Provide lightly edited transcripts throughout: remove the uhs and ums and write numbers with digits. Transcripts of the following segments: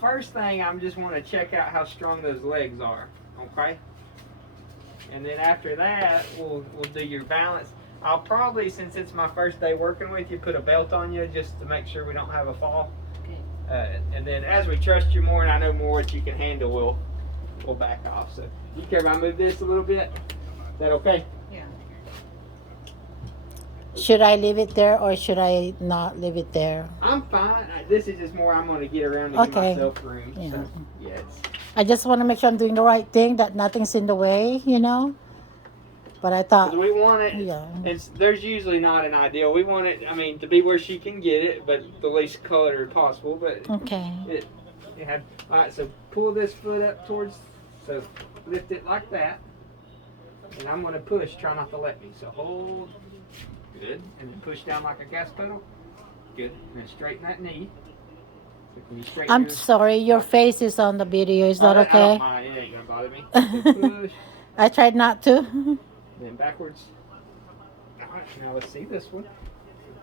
first thing, I just want to check out how strong those legs are. Okay. And then after that, we'll do your balance. I'll probably, since it's my first day working with you, put a belt on you just to make sure we don't have a fall. Okay. And then as we trust you more and I know more what you can handle, we'll back off. So you care if I move this a little bit? Is that okay? Yeah. Should I leave it there or should I not leave it there? I'm fine. This is just more I'm going to get around to give Okay. myself room. Yeah. So yeah, it's, I just want to make sure I'm doing the right thing, that nothing's in the way, you know? But I thought, 'cause we want it. yeah. There's usually not an ideal. We want it, I mean, to be where she can get it, but the least cluttered possible. But Okay. all right, so pull this foot up towards, so lift it like that. And I'm going to push, try not to let me. So hold, good. And then push down like a gas pedal, good. And then straighten that knee. So can you straighten I'm your- sorry, your face is on the video. Is that I okay? don't mind, it ain't going to bother me. So push, I tried not to. then backwards. All right, now let's see this one.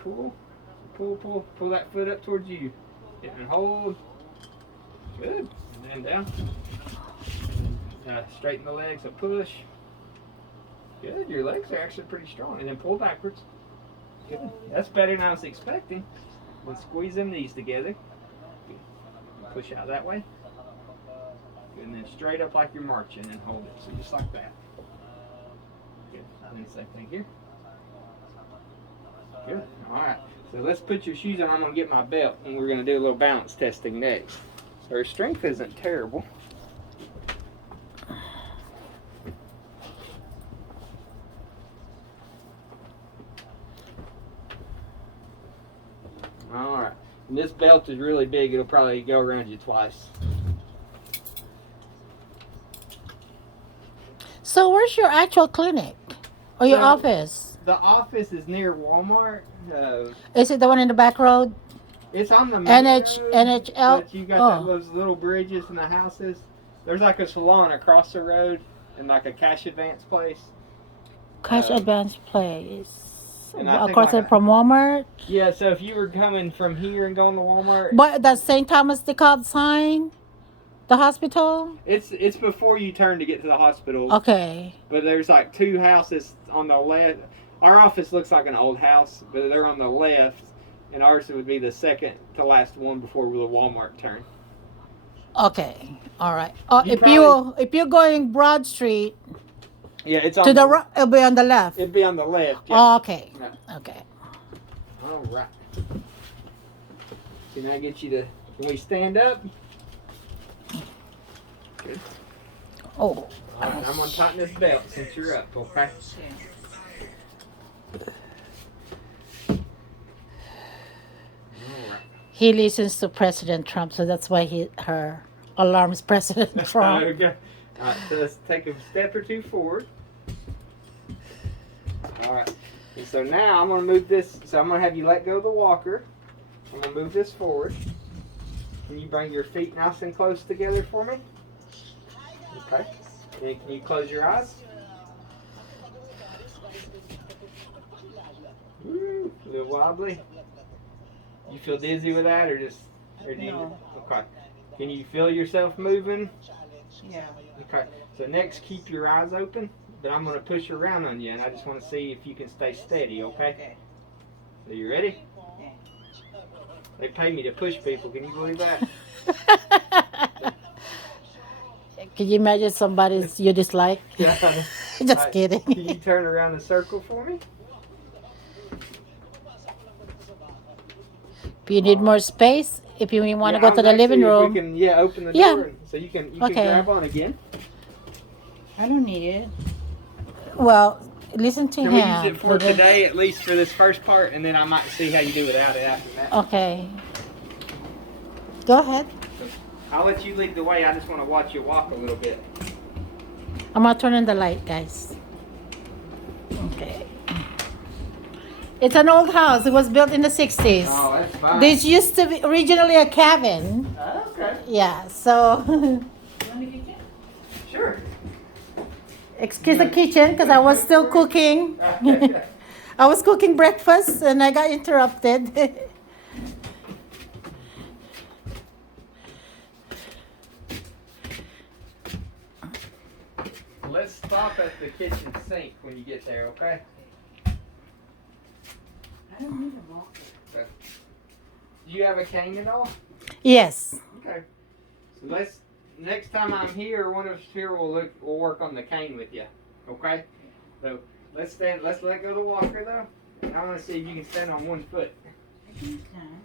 Pull that foot up towards you. And hold. Good. And then down. Straighten the legs, so push. Good, your legs are actually pretty strong. And then pull backwards. Good. That's better than I was expecting. Then squeeze them knees together. Good. Push out that way. Good. And then straight up like you're marching and hold it. So just like that. Good. And then same thing here. Good. Alright. So let's put your shoes on. I'm going to get my belt and we're going to do a little balance testing next. So her strength isn't terrible. Alright. And this belt is really big. It'll probably go around you twice. So where's your actual clinic? Or your So- office? The office is near Walmart. Is it the one in the back road? It's on the main road, NHL? but you got Oh. those little bridges and the houses. There's like a salon across the road and like a cash advance place. Cash Uh, Advance Place. and I think Across like it from Walmart. Yeah, so if you were coming from here and going to Walmart, But that's St. Thomas the Cobb sign? The hospital? it's before you turn to get to the hospital. Okay. But there's like two houses on the left. Our office looks like an old house, but they're on the left, and ours would be the second to last one before the Walmart turn. Okay. All right. You If you're going Broad Street Yeah, it's on to the right, it'll be on the left. It'd be on the left. Yeah. Oh, okay. Yeah. Okay. All right. Can I get you to? Can we stand up? Good. Oh. All right, I'm gonna tighten this belt since you're up. Okay. All right. He listens to President Trump, so that's why her alarms President Trump. Okay. All right. So let's take a step or two forward. All right. And so now I'm gonna move this. So I'm gonna have you let go of the walker. I'm gonna move this forward. Can you bring your feet nice and close together for me? Okay. Then can you close your eyes? Woo, a little wobbly. You feel dizzy with that, or do you? No. Okay. Can you feel yourself moving? Yeah. Okay. So next, keep your eyes open, but I'm going to push around on you, and I just want to see if you can stay steady. Okay. Okay. So you ready? Yeah. They pay me to push people. Can you believe that? Can you imagine somebody you dislike? Yeah. Just Alright, kidding. Can you turn around the circle for me? If you need more space, if you want to Yeah, go to I'm the gonna living see if room. We can, open the Yeah. door so you can Okay. grab on again. I don't need it. Well, listen to Can we him. use it for today, at least for this first part, and then I might see how you do without it after that. Okay. Go ahead. I'll let you lead the way. I just want to watch you walk a little bit. I'm gonna turn on the light, guys. Okay. It's an old house. It was built in the 60s. Oh, that's fine. This used to be originally a cabin. Okay. Yeah, so You want me to get Sure. excuse the kitchen because I was still cooking. I was cooking breakfast and I got interrupted. let's stop at the kitchen sink when you get there, okay? I don't need a walker. Do you have a cane at all? Yes. Okay. So let's next time I'm here, one of us here will work on the cane with you. Okay? So let's let go of the walker though. And I want to see if you can stand on one foot. I think it's time.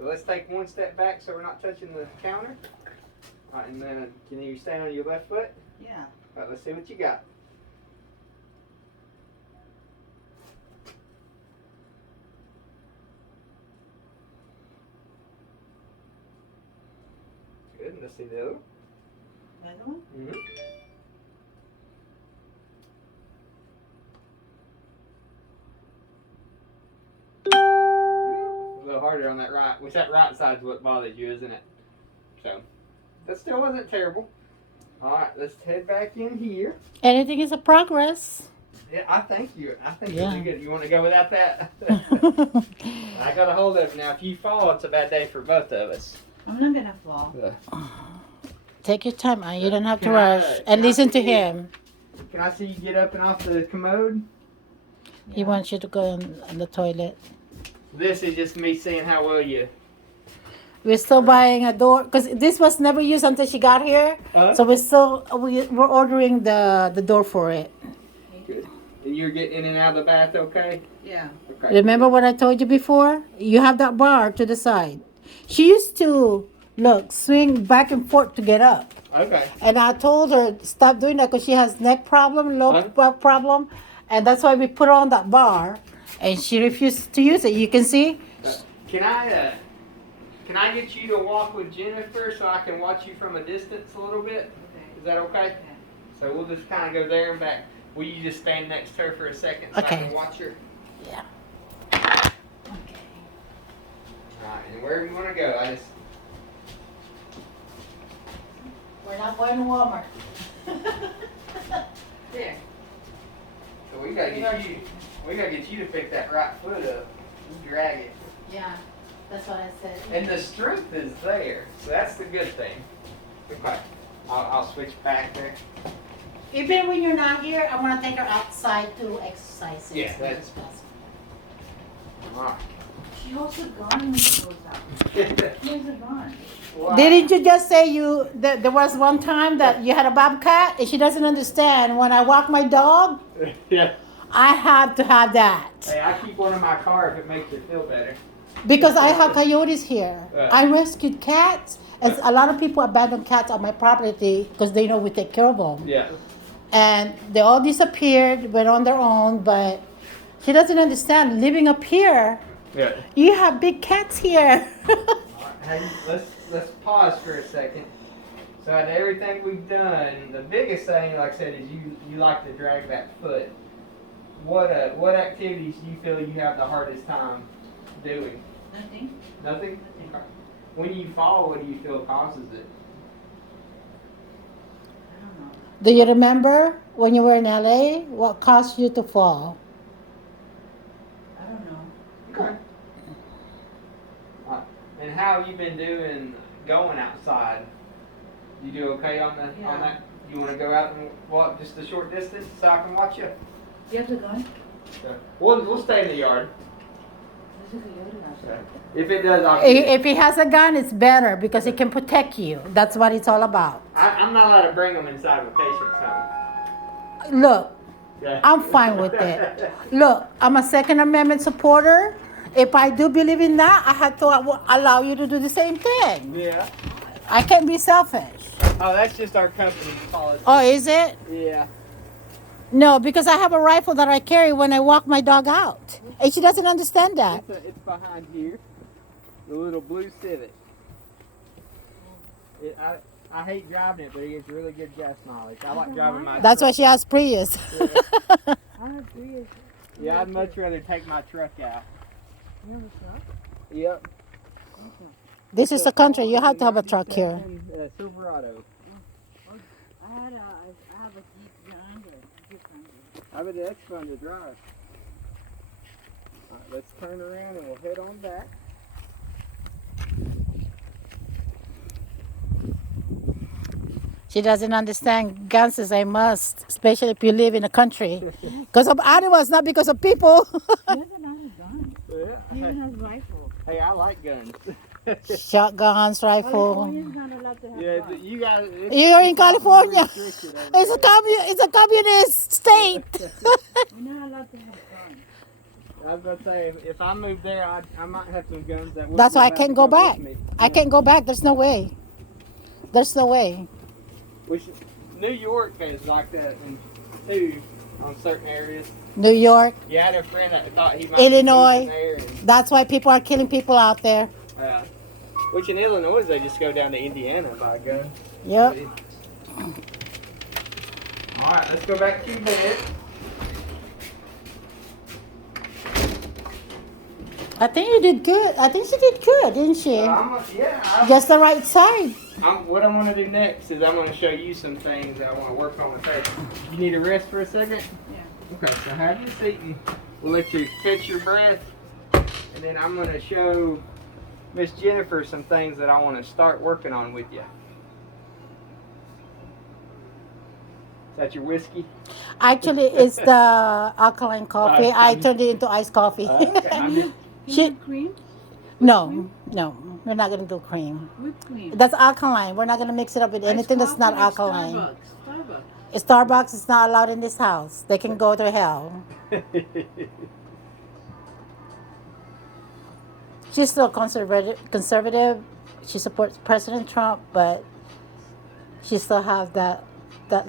So let's take one step back so we're not touching the counter. Alright, and then can you stand on your left foot? Yeah. Alright, let's see what you got. Good, let's see the other one. The other one? Mm-hmm. A little harder on that right, which that right side's what bothers you, isn't it? So, that still wasn't terrible. Alright, let's head back in here. Anything is a progress. Yeah, I think you'll Yeah. do good. You want to go without that? I got a hold of it now. If you fall, it's a bad day for both of us. I'm not gonna fall. Take your time, man. You don't have to Can I- rush. can And I listen to see you? him. Can I see you get up and off the commode? He wants you to go in the toilet. This is just me seeing how well you. We're still buying a door because this was never used until she got here. So we're ordering the door for it. Good. You're getting in and out of the bath, okay? Yeah. Okay. Remember what I told you before? You have that bar to the side. She used to swing back and forth to get up. Okay. And I told her stop doing that because she has neck problem, low back problem, and that's why we put her on that bar. And she refused to use it. You can see. Can I get you to walk with Jennifer so I can watch you from a distance a little bit? Okay. Is that okay? Yeah. So we'll just kind of go there and back. Will you just stand next to her for a second so I Okay. can watch her? Yeah. Okay. Alright, and wherever you want to go, I just. We're not going to Walmart. There. So we gotta get you to pick that right foot up. You drag it. Yeah, that's what I said. And the strength is there. So that's the good thing. Okay. I'll switch back there. Even when you're not here, I want to take her outside to exercise. Yeah, that's- Alright. She holds a gun when she goes out. She has a gun. Wow. Didn't you just say that there was one time that you had a bobcat and she doesn't understand? When I walk my dog, Yeah. I had to have that Hey, I keep one in my car if it makes you feel better. because I have coyotes here. Right. I rescued cats, and a lot of people abandon cats on my property because they know we take care of them. Yeah. And they all disappeared, went on their own. But she doesn't understand. Living up here, Yeah. you have big cats here. Hey, let's pause for a second. So out of everything we've done, the biggest thing, like I said, is you like to drag that foot. What activities do you feel you have the hardest time doing? Nothing. Nothing? Okay. When you fall, what do you feel causes it? I don't know. Do you remember when you were in LA? What caused you to fall? I don't know. Okay. And how have you been doing going outside? You do okay on Yeah. that? You want to go out and walk just a short distance so I can watch you? You have the gun? Okay. We'll stay in the yard. There's a coyote outside. If it does, I'll If he has a gun, it's better because it can protect you. That's what it's all about. I'm not allowed to bring them inside of a patient's home. Look, Yeah. I'm fine with it. Look, I'm a Second Amendment supporter. If I do believe in that, I have to allow you to do the same thing. Yeah. I can't be selfish. Oh, that's just our company policy. Oh, is it? Yeah. No, because I have a rifle that I carry when I walk my dog out. And she doesn't understand that. It's behind here. The little blue Civic. I hate driving it, but it gets really good gas mileage. I like driving my That's why truck. she has Prius. I agree. Yeah, I'd much rather take my truck out. You have a truck? Yep. This is the country. You have to have a truck here. Silverado. I have a Jeep Wrangler. I have an X fun to drive. Alright, let's turn around and we'll head on back. She doesn't understand guns is a must, especially if you live in a country. Because of animals, not because of people. He has a lot of guns. Yeah. He even has rifles. Hey, I like guns. Shotguns, rifle. California's not allowed to have Yeah, guns. you guys. You're in California. It's a communist state. We're not allowed to have guns. I was gonna say, if I move there, I might have some guns that. That's why I wouldn't can't allow go to back. with me. I can't go back. There's no way. There's no way. Which New York is like that too, on certain areas. New York, You had a friend that thought he might Illinois. be there, and, that's why people are killing people out there. which in Illinois they just go down to Indiana and buy a gun. Yep. All right, let's go back to bed. I think you did good. I think she did good, didn't she? Just the right side. What I'm gonna do next is I'm gonna show you some things that I want to work on with her. You need a rest for a second? Yeah. Okay, so have your seat and we'll let you catch your breath. And then I'm gonna show Miss Jennifer some things that I want to start working on with you. Is that your whiskey? Actually, it's the alkaline coffee. I turned it into iced coffee. Okay, I'm just- She, Cream? no, we're not gonna do cream. Whipped cream. That's alkaline. We're not gonna mix it up with anything that's not alkaline. Starbucks. Starbucks is not allowed in this house. They can go to hell. She's still conservative. She supports President Trump, but she still has that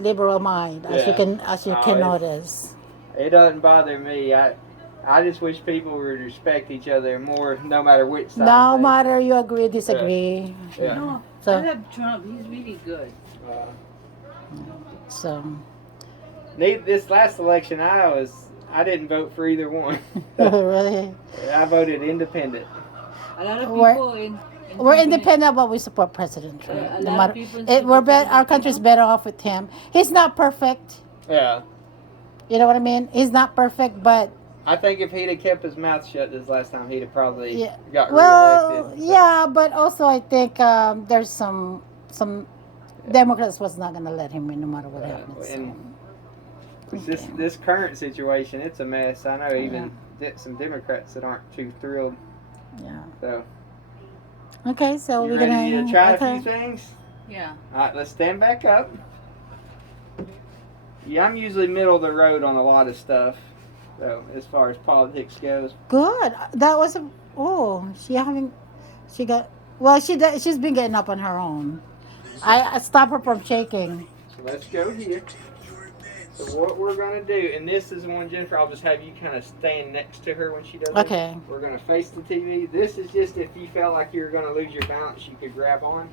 liberal mind, as you can notice. It doesn't bother me. I just wish people would respect each other more, no matter which side. No matter you agree, disagree. Yeah. No, So- I love Trump. He's really good. So, This last election, I didn't vote for either one. really, I voted independent. A lot of We're- people in we're independent, but we support President Trump. A No lot matter, of people our country's better off with him. He's not perfect. Yeah. You know what I mean? He's not perfect, but I think if he'd have kept his mouth shut this last time, he'd have probably yeah. got Well, reelected. So- yeah, but also I think there's some Democrats was not going to let him in no matter what happens. and so. It's this current situation, it's a mess. I know even some Democrats that aren't too thrilled. Yeah. So, Okay, so you we're ready gonna to try okay. a few things? Yeah. All right, let's stand back up. Yeah, I'm usually middle of the road on a lot of stuff. So, as far as politics goes. Good. That was she's been getting up on her own. I stopped her from shaking. So let's go here. So what we're gonna do, and this is one, Jennifer, I'll just have you kind of stand next to her when she does it. Okay. We're gonna face the TV. This is just if you felt like you were gonna lose your balance, you could grab on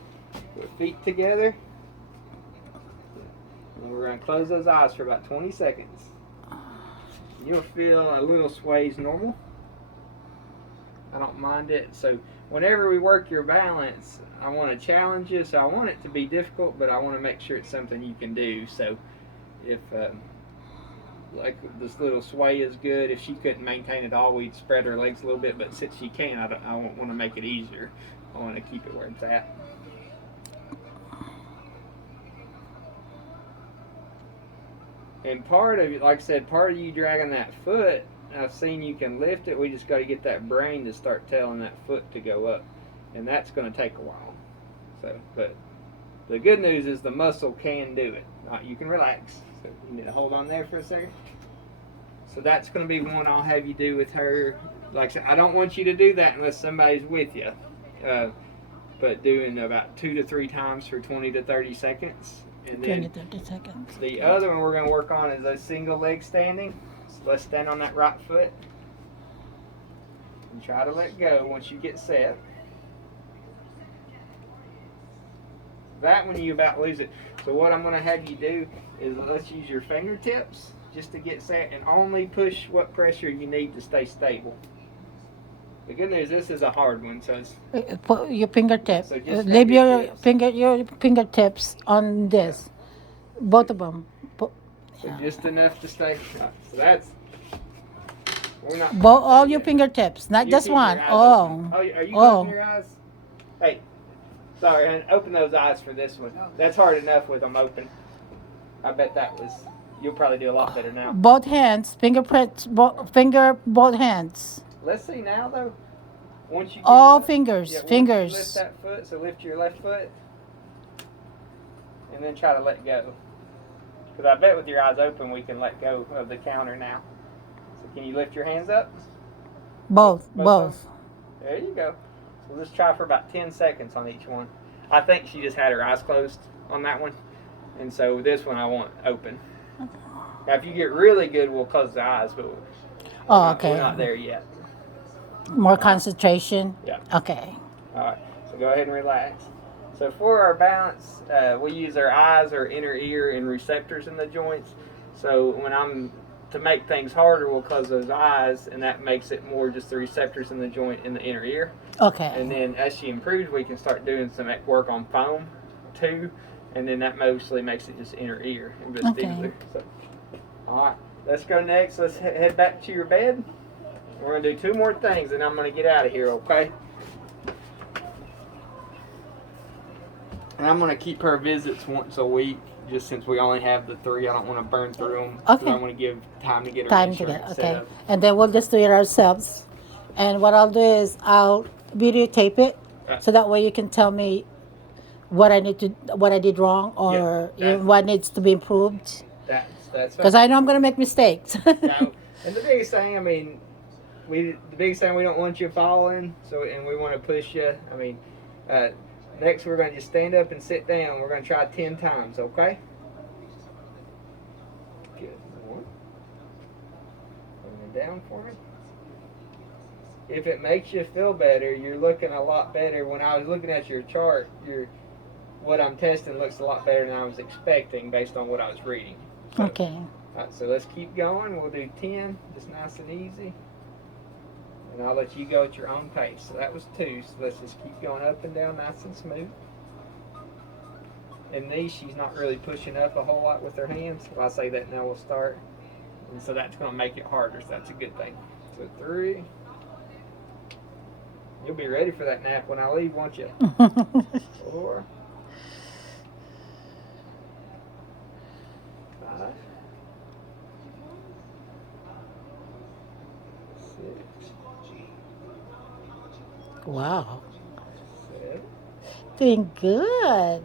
with feet together. And we're gonna close those eyes for about 20 seconds. You'll feel a little sways normal. I don't mind it. So whenever we work your balance, I want to challenge you. So I want it to be difficult, but I want to make sure it's something you can do. So if like this little sway is good, if she couldn't maintain it all, we'd spread her legs a little bit. But since she can, I want to make it easier. I want to keep it where it's at. And part of it, like I said, part of you dragging that foot, I've seen you can lift it. We just got to get that brain to start telling that foot to go up. And that's going to take a while. So, but the good news is the muscle can do it. You can relax. So you need to hold on there for a second. So that's going to be one I'll have you do with her. Like I said, I don't want you to do that unless somebody's with you. But doing about 2 to 3 times for 20 to 30 seconds. And 20, then 30 seconds. the other one we're going to work on is a single leg standing. So let's stand on that right foot. And try to let go once you get set. That one you about lose it. So what I'm going to have you do is let's use your fingertips just to get set and only push what pressure you need to stay stable. The good news, this is a hard one, so it's Put your fingertips. So just Leave your fingertips. fingertips on this. Both of them. so just enough to stay. So that's. We're not. All your fingertips, not You just keep one. your eyes Oh. open. Are you Oh. closing your eyes? Hey, Sorry, and open those eyes for this one. That's hard enough with them open. I bet that was. You'll probably do a lot better now. Both hands, fingerprints, both hands. Let's see now though. Once you get All it up, fingers, once you fingers. lift that foot, so lift your left foot, and then try to let go. Because I bet with your eyes open, we can let go of the counter now. So can you lift your hands up? Both. There you go. So let's try for about 10 seconds on each one. I think she just had her eyes closed on that one. And so this one I want open. Now if you get really good, we'll close the eyes, but Oh, okay. we're not there yet. More concentration. Yeah. Okay. Alright, so go ahead and relax. So for our balance, we use our eyes, our inner ear, and receptors in the joints. So to make things harder, we'll close those eyes, and that makes it more just the receptors in the joint in the inner ear. Okay. And then as she improves, we can start doing some work on foam too, and then that mostly makes it just inner ear and vestibular. Okay. So, all right, let's go next. Let's head back to your bed. We're gonna do 2 more things, and I'm gonna get out of here. Okay. And I'm gonna keep her visits once a week, just since we only have the 3. I don't want to burn through them. Okay. I want to give time to get her Time to insurance get set okay. up. And then we'll just do it ourselves. And what I'll do is I'll videotape it, so that way you can tell me what I did wrong, or what needs to be improved. That's Because I know I'm gonna make mistakes. Now, and the biggest thing, I mean, the biggest thing we don't want you falling, and we want to push you. I mean, next we're going to just stand up and sit down. We're going to try 10 times, okay? Good. 1. Bring it down for me. If it makes you feel better, you're looking a lot better. When I was looking at your chart, what I'm testing looks a lot better than I was expecting based on what I was reading. So, Okay. all right, so let's keep going. We'll do 10, just nice and easy. And I'll let you go at your own pace. So that was 2, so let's just keep going up and down nice and smooth. And these, she's not really pushing up a whole lot with her hands. If I say that now, we'll start. And so that's going to make it harder, so that's a good thing. So 3. You'll be ready for that nap when I leave, won't you? 4. 5. 6. Wow. 7. Doing good.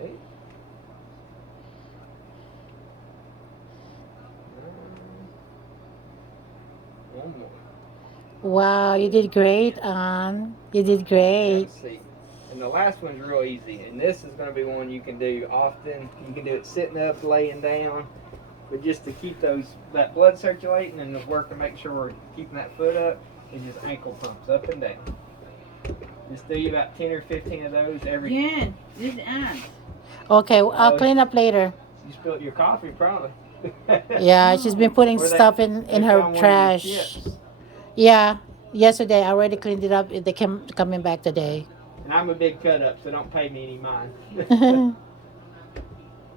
8. 9. One more. Wow, you did great, You did great. Let's see. And the last one's real easy. And this is going to be one you can do often. You can do it sitting up, laying down. But just to keep that blood circulating and the work to make sure we're keeping that foot up is just ankle pumps up and down. Just do about 10 or 15 of those every. Jen, this ant. Okay, I'll clean up later. You spilled your coffee, probably. Yeah, she's been putting Or stuff they in found her one of your trash. chips. Yeah, yesterday I already cleaned it up. They coming back today. And I'm a big cut up, so don't pay me any mind.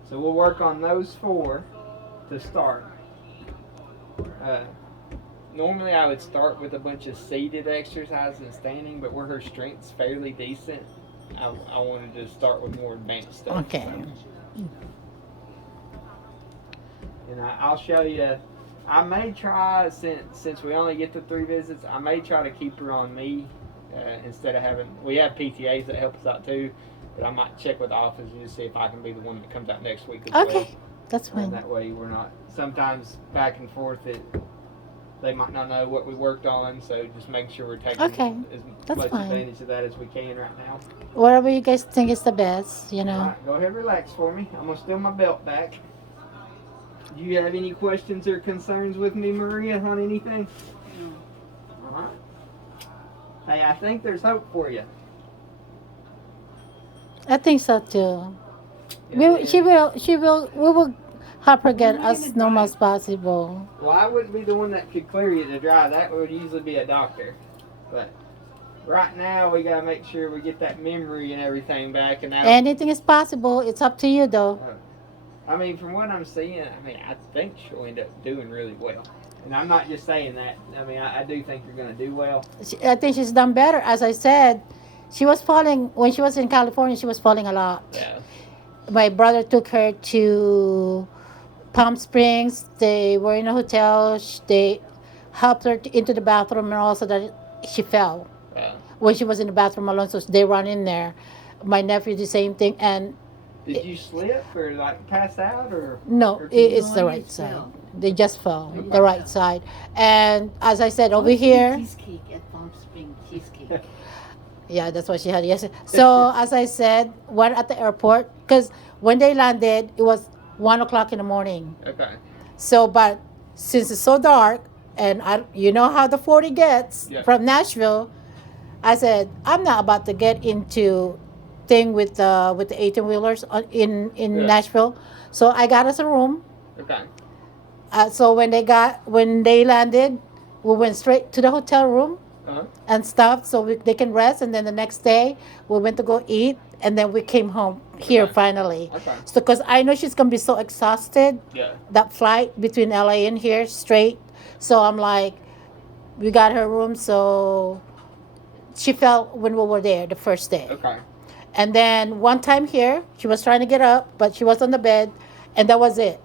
So we'll work on those 4 to start. Normally I would start with a bunch of seated exercises and standing, but where her strength's fairly decent, I wanted to start with more advanced stuff. Okay. So. And I'll show you. I may try, since we only get the 3 visits, I may try to keep her on me instead of having. We have PTAs that help us out too, but I might check with the office and just see if I can be the one that comes out next week as well. Okay, that's And fine. that way we're not sometimes back and forth. They might not know what we worked on, so just make sure we're taking Okay, as that's much fine. advantage of that as we can right now. Whatever you guys think is the best, you All know. right, go ahead and relax for me. I'm gonna steal my belt back. Do you have any questions or concerns with me, Maria, on anything? No. All right. Hey, I think there's hope for you. I think so too. Yeah. We will help her get as normal as possible. Well, I wouldn't be the one that could clear you to drive. That would usually be a doctor. But right now, we gotta make sure we get that memory and everything back. And now, Anything is possible. It's up to you though. I mean, from what I'm seeing, I think she'll end up doing really well. And I'm not just saying that. I mean, I do think you're gonna do well. I think she's done better. As I said, She was falling when she was in California. She was falling a lot. Yeah. My brother took her to Palm Springs. They were in a hotel. They helped her into the bathroom, and also that she fell Yeah. when she was in the bathroom alone. So they run in there. My nephew the same thing, and Did you slip or like pass out or? no, Or it's No, the you right just side. fell. They just fell Okay. the right side. And as I said, over What's the here, Cheesecake at Palm Springs. Cheesecake. yeah, that's what she had yesterday. So as I said, one at the airport, because when they landed, it was 1 o'clock in the morning. Okay. So, but since it's so dark, and you know how the 40 gets Yeah. from Nashville, I said I'm not about to get into thing with the 18 wheelers in Yeah. Nashville. So I got us a room. Okay. So when they landed, we went straight to the hotel room Uh-huh. and stuff, so they can rest. And then the next day, we went to go eat, and then we came home here Okay. finally. Okay. So because I know she's gonna be so exhausted, Yeah. that flight between LA and here straight. So I'm like, we got her room. So she fell when we were there the first day. Okay. And then one time here, she was trying to get up, but she was on the bed, and that was it.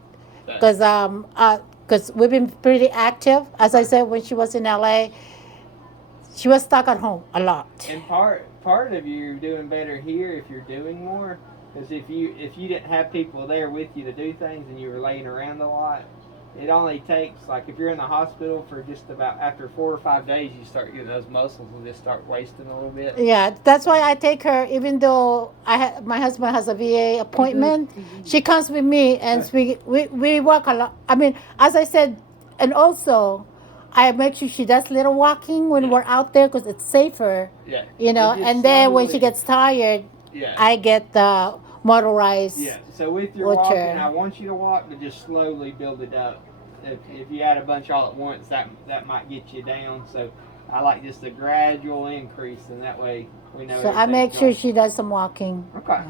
Because we've been pretty active. As I said, when she was in LA, she was stuck at home a lot. And part of you doing better here if you're doing more, because if you didn't have people there with you to do things and you were laying around a lot, it only takes, like if you're in the hospital for just about after 4 or 5 days, you start getting those muscles will just start wasting a little bit. Yeah, that's why I take her. Even though my husband has a VA appointment, she comes with me, and we work a lot. I mean, as I said, and also I make sure she does little walking when we're out there because it's safer, Yeah. you know. You just And then when she slowly- gets tired, Yeah. I get the motorized. Yeah. So with your wheelchair. walking, I want you to walk, but just slowly build it up. If you add a bunch all at once, that might get you down. So I like just a gradual increase, and that way we know. So I make everything's sure going. she does some walking. Okay.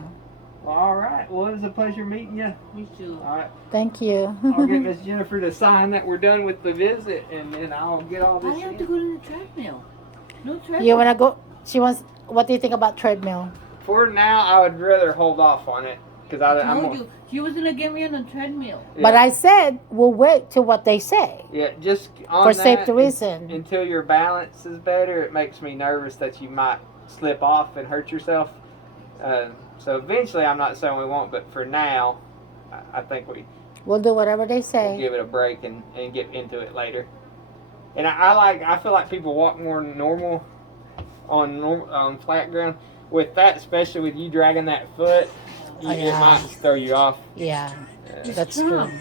Well, all right. Well, it was a pleasure meeting you. Me too. All right. Thank you. I'll get Miss Jennifer to sign that we're done with the visit, and then I'll get all I this have in. to go to the treadmill. No treadmill. You wanna go? She wants. What do you think about treadmill? For now, I would rather hold off on it because I I'm told you, she was gonna get me on a treadmill. Yeah, But I said we'll wait till what they say yeah, just on for that, safety reason. Until your balance is better, it makes me nervous that you might slip off and hurt yourself. So eventually, I'm not saying we won't, but for now, I think We'll do whatever they we'll say. give it a break and get into it later. And I feel like people walk more normal on flat ground. With that, especially with you dragging that foot, Oh, it yeah. might throw you off. Yeah, Uh, that's Trump.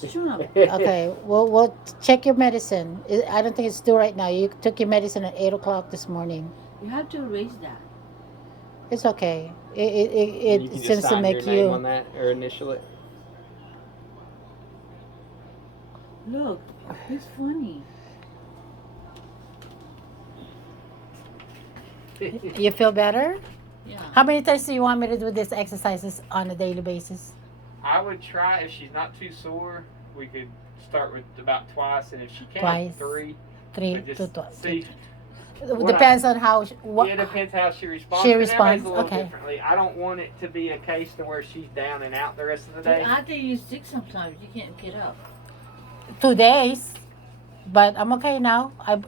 true. Trump. Okay, we'll check your medicine. I don't think it's due right now. You took your medicine at 8 o'clock this morning. You have to erase that. It's okay. You It can just seems to sign make your name on you. that or initial it. Look, it's funny. You feel better? Yeah. How many times do you want me to do these exercises on a daily basis? I would try if she's not too sore. We could start with about twice, and if she can, Twice. 3. 3 But to just 12. see. It depends on how. What, It depends how she responds. She 'cause everybody's responds, a little okay. differently. I don't want it to be a case to where she's down and out the rest of the But day. after you're sick sometimes, you can't get up. 2 days, but I'm okay now. I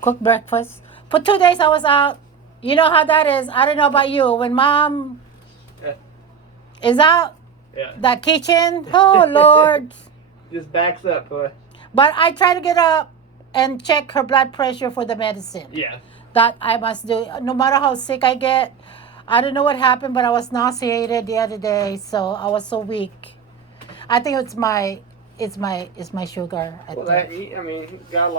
cooked breakfast. For 2 days I was out. You know how that is. I don't know about you. When mom Yeah. is out, Yeah. the kitchen, oh Lord. Just backs up. But I try to get up and check her blood pressure for the medicine. Yeah. That I must do. No matter how sick I get. I don't know what happened, but I was nauseated the other day, so I was so weak. I think it's my sugar. I Well, think. I mean, got a